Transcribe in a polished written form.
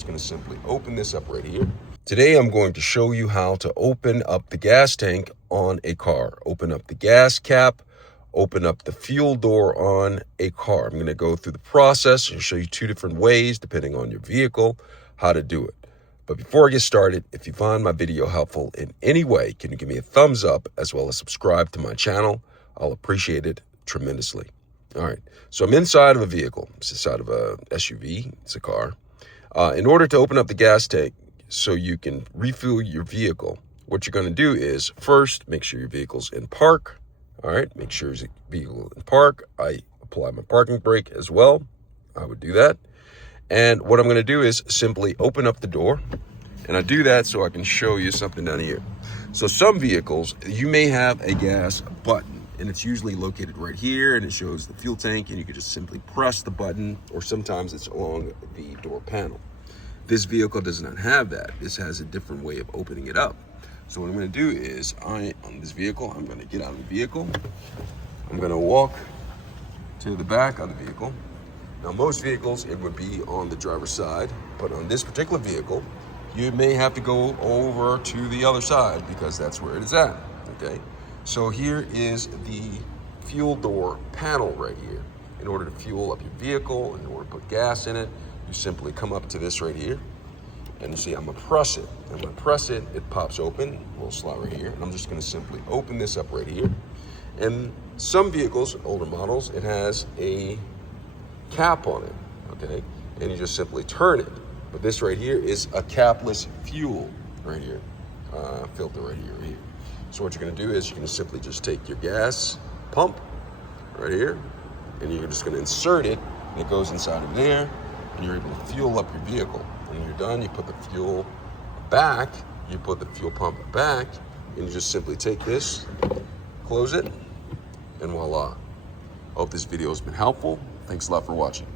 just going to simply open this up right here. Today I'm going to show you how to open up the gas tank on a car. Open up the gas cap, open up the fuel door on a car. I'm going to go through the process and show you 2 different ways, depending on your vehicle, how to do it. But before I get started, if you find my video helpful in any way, can you give me a thumbs up as well as subscribe to my channel? I'll appreciate it tremendously. All right, so I'm inside of a vehicle. It's inside of a SUV. It's a car. In order to open up the gas tank so you can refuel your vehicle, what you're going to do is first make sure your vehicle's in park. All right, make sure your vehicle in park. I apply my parking brake as well. I would do that. And what I'm going to do is simply open up the door. And I do that so I can show you something down here. So some vehicles, you may have a gas button, and it's usually located right here, and it shows the fuel tank, and you can just simply press the button, or sometimes it's along the door panel. This vehicle does not have that. This has a different way of opening it up. So what I'm going to do is, on this vehicle, I'm going to get out of the vehicle. I'm going to walk to the back of the vehicle. Now, most vehicles, it would be on the driver's side, but on this particular vehicle, you may have to go over to the other side because that's where it is at, okay? So here is the fuel door panel right here. In order to fuel up your vehicle, in order to put gas in it, you simply come up to this right here, and you see I'm gonna press it. And when I press it, it pops open, a little slot right here, and I'm just gonna simply open this up right here. And some vehicles, older models, it has a cap on it, okay? And you just simply turn it. But this right here is a capless fuel right here, filter right here, So what you're gonna do is you're gonna simply just take your gas pump right here, and you're just gonna insert it, and it goes inside of there, and you're able to fuel up your vehicle. When you're done, you put the fuel back, you put the fuel pump back, and you just simply take this, close it, and voila. I hope this video has been helpful. Thanks a lot for watching.